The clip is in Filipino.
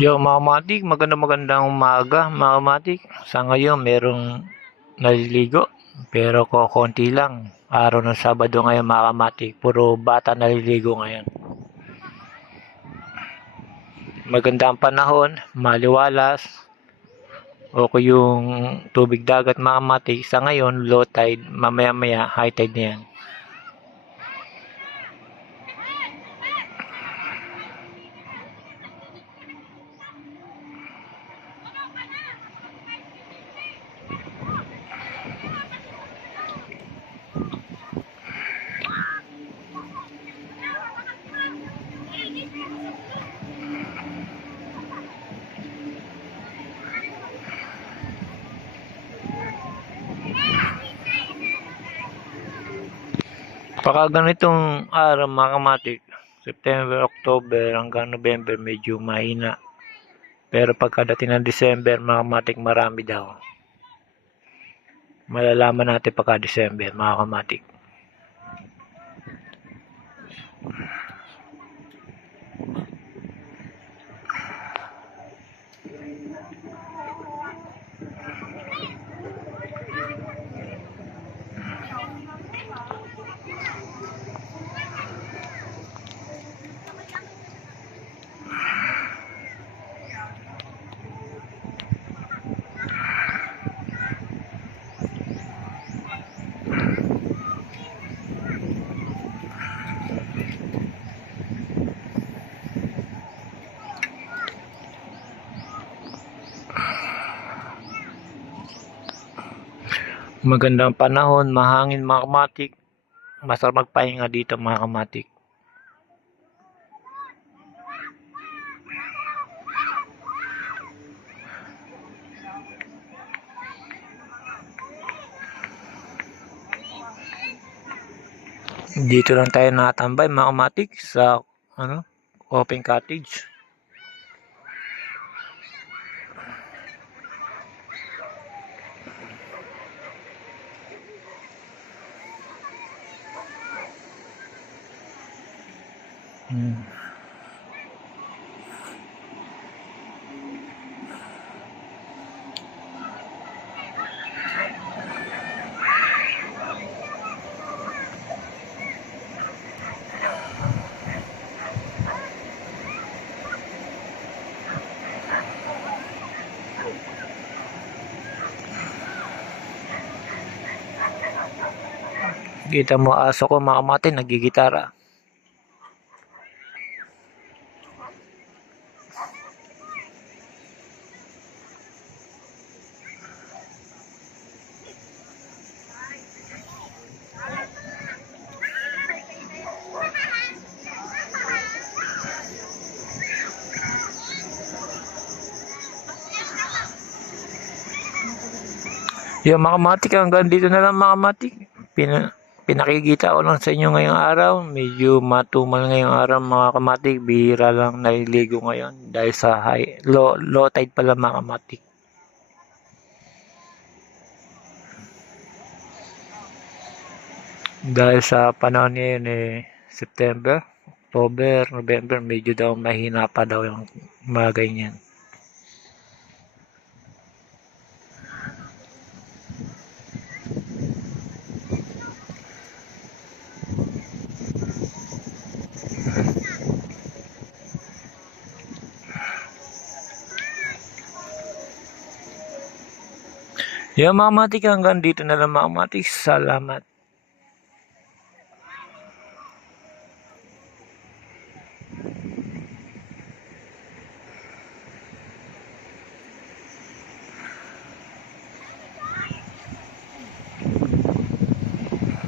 Yo mga matik, maganda magandang umaga mga matik. Sa ngayon merong naliligo pero ko konti lang. Araw ng Sabado ngayon mga matik, puro bata naliligo ngayon. Maganda panahon, maliwalas. Okay yung tubig dagat mga matik. Sa ngayon low tide, mamaya maya high tide na yan. Pagka ganitong araw mga kamatik, September, October hanggang November medyo mahina. Pero pagkadating ng December mga kamatik marami daw. Malalaman natin pagka December mga kamatik. Magandang panahon, mahangin mga kamatik. Masarap magpahinga dito mga kamatik. Dito lang tayo natambay mga kamatik sa ano, open cottage. Kita mo aso ko mga kamatik nagigitara. Yung mga kamatik, hanggang dito na lang mga kamatik. Pina, pinakikita ko lang sa inyo ngayong araw. Medyo matumal ngayong araw mga kamatik. Bihira lang naliligo ngayon dahil sa high, low, low tide pala mga kamatik. Dahil sa panahon ngayon eh, September, October, November, medyo daw mahina pa daw yung mga ganyan. Yung mga matik hanggang dito na lang mga matik. Salamat.